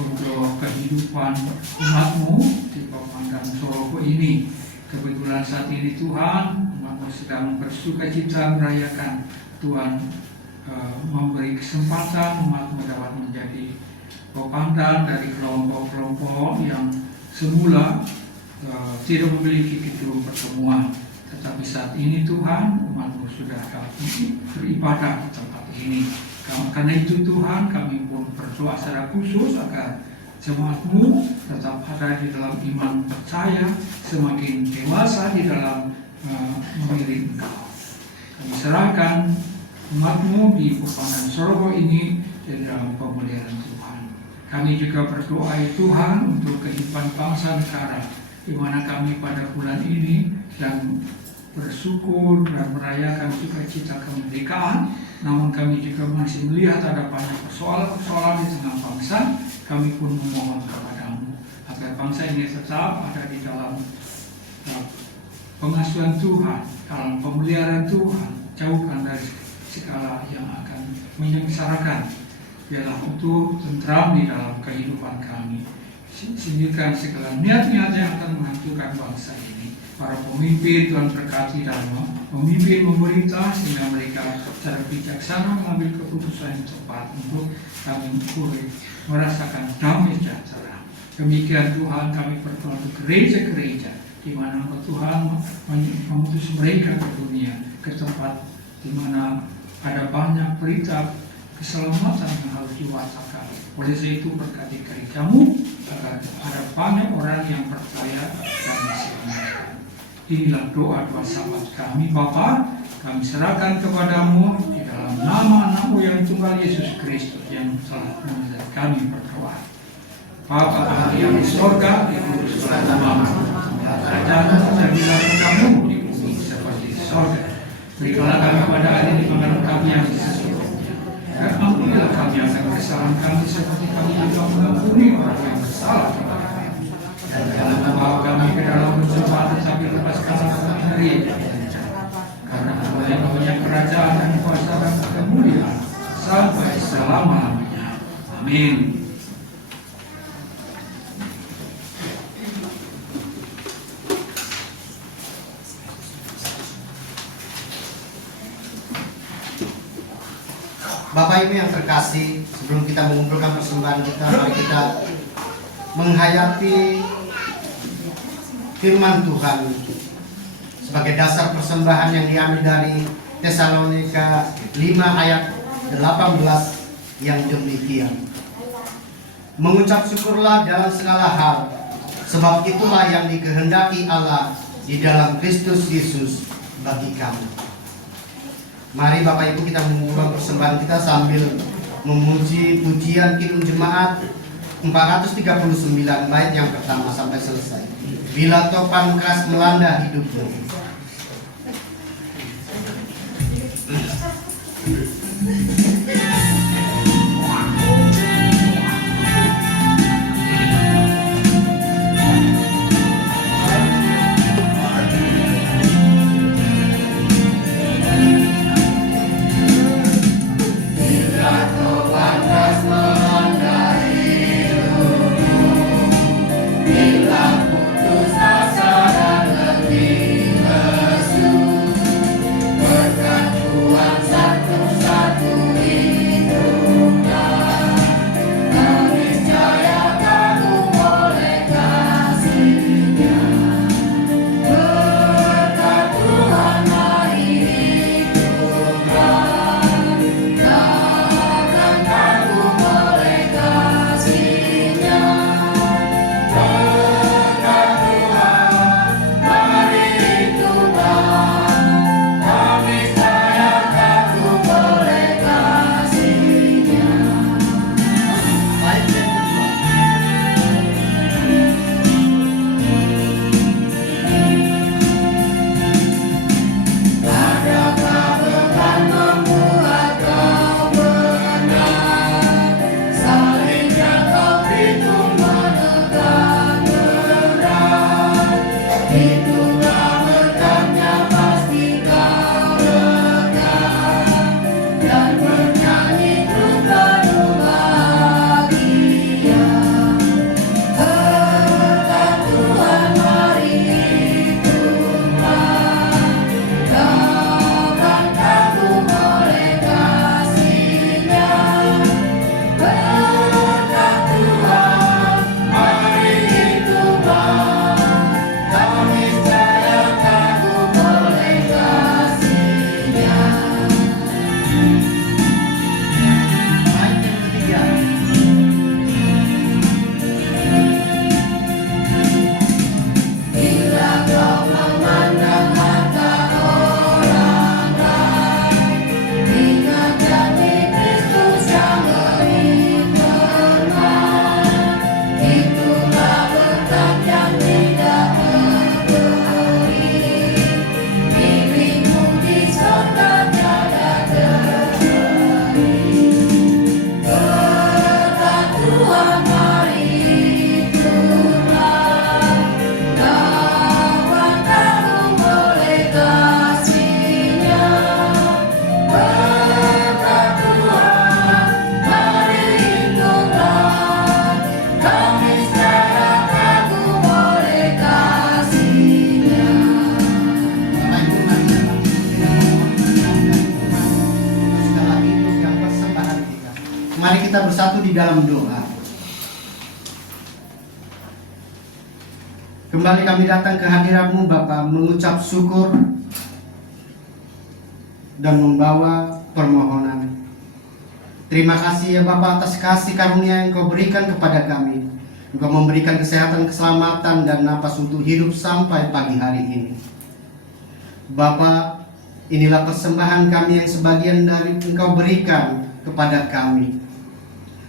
untuk kehidupan umat-Mu di Pamandan Sorogo ini. Kebetulan saat ini Tuhan, umat-Mu sedang bersuka cita merayakan. Tuhan memberi kesempatan umat-Mu dapat menjadi komandan dari kelompok-kelompok yang semula tidak memiliki gedung pertemuan. Tetapi saat ini Tuhan, umat-Mu sudah dapat beribadah di tempat ini. Karena itu Tuhan, kami pun berdoa secara khusus agar jemaat-Mu tetap ada di dalam iman percaya, semakin dewasa di dalam memilih Engkau. Kami serahkan umat-Mu di Pamandan Sorogo ini di dalam pemeliharaan Tuhan. Kami juga berdoa ya Tuhan untuk kehidupan bangsa negara. di mana kami pada bulan ini dan bersyukur dan merayakan sukacita kemerdekaan, namun kami juga masih melihat ada banyak persoalan-persoalan di tengah bangsa. Kami pun memohon kepadamu agar bangsa ini tetap ada di dalam pengasuhan Tuhan, dalam pemeliharaan Tuhan, jauhkan dari segala yang akan menyengsarakan. Biarlah untuk tentram di dalam kehidupan kami. Singkirkan segala niat-niat yang akan menghancurkan bangsa ini. Para pemimpin Tuhan berkati dan memimpin pemerintah sehingga mereka secara bijaksana mengambil keputusan yang tepat untuk kami merasakan damai sejahtera. Demikian Tuhan, kami berdoa untuk gereja-gereja di mana Tuhan mengutus mereka ke dunia, ke tempat di mana ada banyak berita keselamatan yang harus diwatakan. Oleh sebab itu berkati gerejamu agar ada banyak orang yang percaya dan diselamatkan. Inilah doa-doa sahabat kami Bapa, kami serahkan kepadamu di dalam nama Anakmu yang tunggal Yesus Kristus yang telah mengajar kami berdoa. Bapa kami yang di surga, dikuduskanlah namamu, kerajaanmu jadilah kamu di bumi seperti di surga. Berikanlah kami pada hari ini makanan kami yang sesungguhnya, dan ampunilah kami akan kesalahan kami seperti kami juga mengampuni orang yang bersalah kepada kami. Dan jangan membawa kami ke dalam pencobaan, tetapi lepaskanlah kami dari yang jahat. Karena oleh kerajaan dan kuasa dan kemuliaan sampai selama-lamanya. Amin. Bapak Ibu yang terkasih, sebelum kita mengumpulkan persembahan kita, mari kita menghayati firman Tuhan sebagai dasar persembahan yang diambil dari Tesalonika 5 ayat 18 yang demikian. Mengucap syukurlah dalam segala hal, sebab itulah yang dikehendaki Allah di dalam Kristus Yesus bagi kamu. Mari Bapak Ibu kita mengumpulkan persembahan kita sambil memuji pujian Kidung Jemaat 439 bait yang pertama sampai selesai. Bila topan keras melanda hidupmu. Berkat Tuhan satu-satu kita bersatu di dalam doa. Kembali kami datang ke hadirat-Mu Bapa, mengucap syukur dan membawa permohonan. Terima kasih ya Bapa atas kasih karunia yang Kau berikan kepada kami. Engkau memberikan kesehatan, keselamatan, dan napas untuk hidup sampai pagi hari ini. Bapa, inilah persembahan kami yang sebagian dari Engkau berikan kepada kami.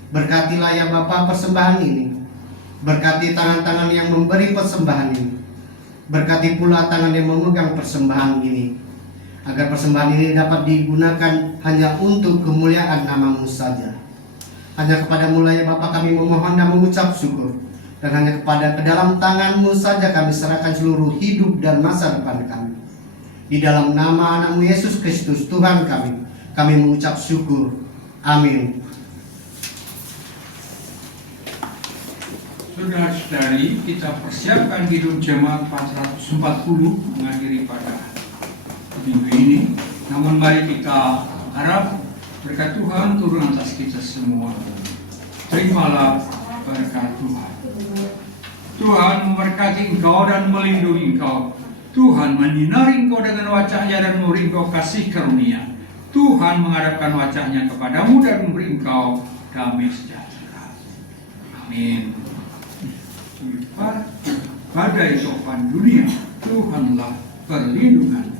Berkatilah ya Bapa persembahan ini. Berkati tangan-tangan yang memberi persembahan ini. Berkati pula tangan yang memegang persembahan ini. Agar persembahan ini dapat digunakan hanya untuk kemuliaan nama-Mu saja. Hanya kepada-Mu ya Bapa kami memohon dan mengucap syukur. Dan hanya kepada ke dalam tangan-Mu saja kami serahkan seluruh hidup dan masa depan kami. Di dalam nama anak-Mu Yesus Kristus Tuhan kami mengucap syukur. Amin. Saudara-saudari, kita persiapkan hidup jemaat 440 menghadiri pada minggu ini. Namun mari kita harap berkat Tuhan turun atas kita semua. Terimalah berkat Tuhan. Tuhan memberkati engkau dan melindungi engkau. Tuhan menyinari engkau dengan wajah-Nya dan memberi engkau kasih karunia. Tuhan menghadapkan wajah-Nya kepadamu dan memberi engkau damai sejahtera. Amin. Badai topan dunia, Tuhanlah perlindungan.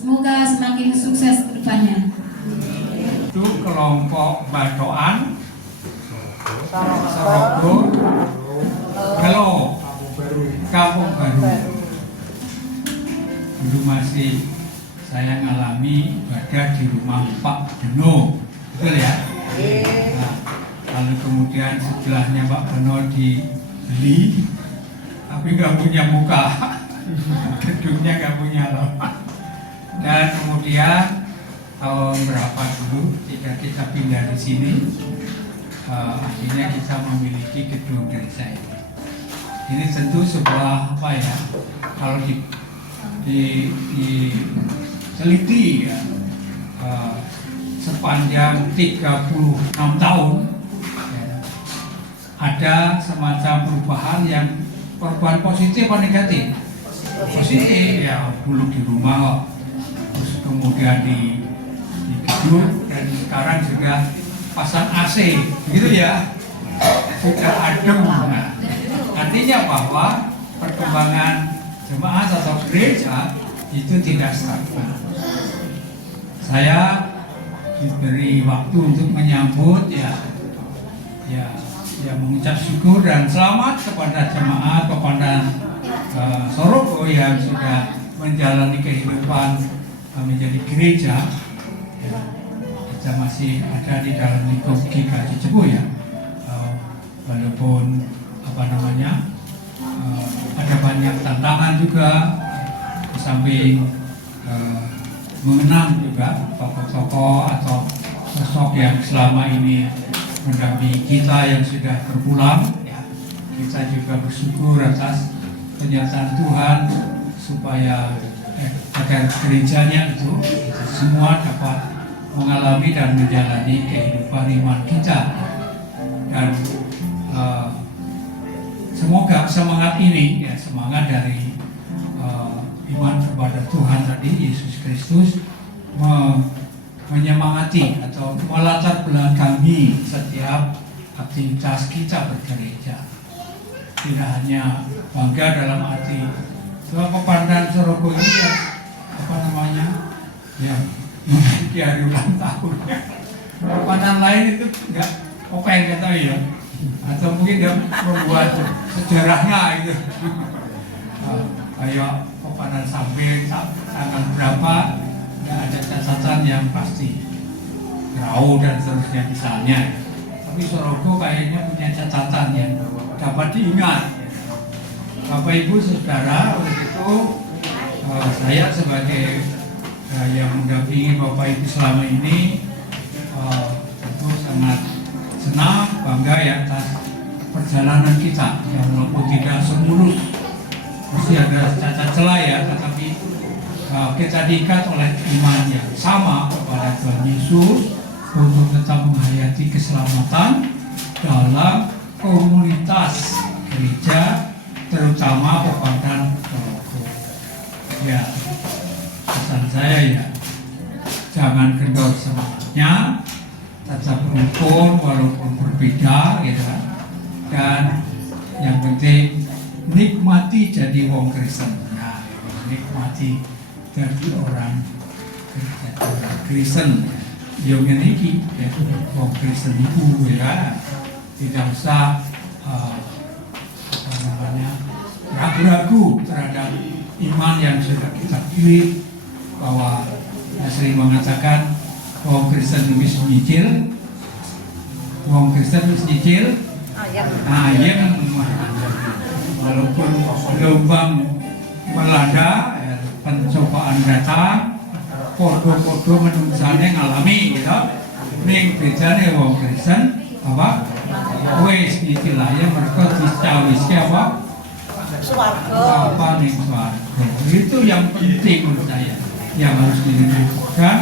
Semoga semakin sukses ke depannya. Itu kelompok Batoan, Sorogo, Gelo, Kampung Baru. Dulu masih saya ngalami ibadah di rumah Pak Beno, betul ya? Nah, lalu kemudian sebelahnya Pak Beno dibeli, tapi nggak punya muka, gedungnya nggak punya loh. Dan kemudian tahun berapa dulu ketika kita pindah di sini, akhirnya kita memiliki gedung gereja ini. Ini tentu sebuah apa ya? Kalau diteliti ya, sepanjang 36 tahun ya, ada semacam perubahan yang perubahan positif atau negatif? Positif ya, dulu di rumah, terus kemudian di gedung, dan sekarang juga pasang AC, gitu ya, sudah adem. Nah, artinya bahwa perkembangan jemaat atau gereja itu tidak stagnan. Saya diberi waktu untuk menyambut ya mengucap syukur dan selamat kepada jemaat, kepada Sorogo yang sudah menjalani kehidupan menjadi gereja. Kita masih ada di dalam lingkup GKJ Cepu ya, walaupun ada banyak tantangan juga, di samping mengenang juga tokoh-tokoh atau sosok yang selama ini mendampingi kita yang sudah berpulang ya. Kita juga bersyukur atas penyertaan Tuhan supaya agar gerejanya itu semua dapat mengalami dan menjalani kehidupan iman kita. Dan semoga semangat ini ya, semangat dari iman kepada Tuhan tadi Yesus Kristus menyemangati atau melatar belakangi setiap aktivitas kita bergereja. Tidak hanya bangga dalam arti Pepandan Sorogo ini ya, apa namanya ya, memiliki hari ulang tahun. Pepandan lain itu enggak open kata ya, atau mungkin dia membuat sejarahnya itu. Kayak Pepandan Samping tanggal berapa, nggak ada catatan yang pasti, Grau dan seterusnya misalnya. Tapi Sorogo kayaknya punya catatan yang dapat diingat. Bapak Ibu Saudara, oleh itu saya sebagai yang mendampingi Bapak Ibu selama ini tentu sangat senang, bangga ya atas perjalanan kita yang walaupun tidak semulus, mesti ada cacat celah ya, tetapi kita diikat oleh iman yang sama kepada Tuhan Yesus untuk tetap menghayati keselamatan dalam komunitas gereja, terutama Pepandan Sorogo. Ya, pesan saya ya, jangan kendor semangatnya, tetap rukun walaupun berbeda, gitu kan. Dan yang penting nikmati jadi wong Kristen. Nah, nikmati jadi orang Kristen. Yang ini ya, wong Kristen itu ya, tidak usah ragu-ragu terhadap iman yang sudah kita pilih, bahwa saya sering mengatakan wong Kristen wis nyicil, wong Kristen wis nyicil ayam, walaupun gelombang melanda, pencobaan datang, podo-podo menungsane ngalami gitu. Ning bedane wong Kristen apa wis nyicil ayam mereka dicawiske apa apa nih swarga. Itu yang penting menurut saya, yang harus dilakukan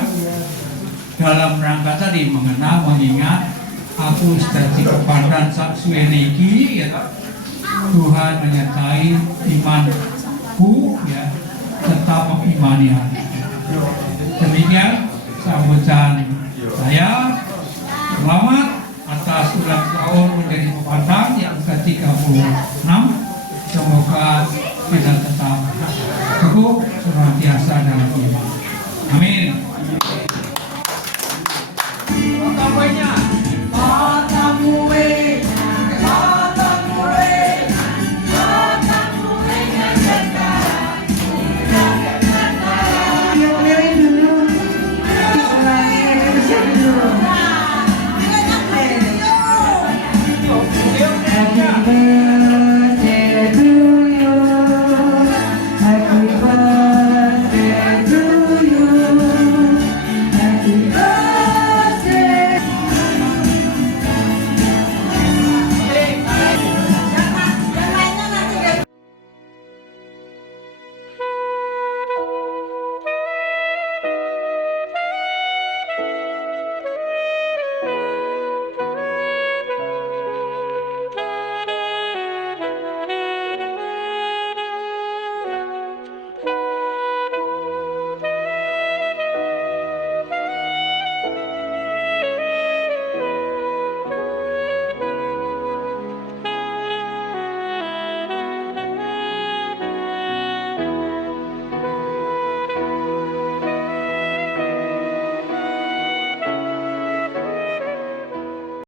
dalam rangka tadi mengenal, mengingat aku sudah Pepandan sak suwene iki ya, Tuhan menyertai imanku ya, tetap mengimani hal itu. Demikian sambutan saya. Selamat atas ulang tahun menjadi Pepandan yang ke-36. Semoga kita tetap teguh senantiasa dalam iman. Amin.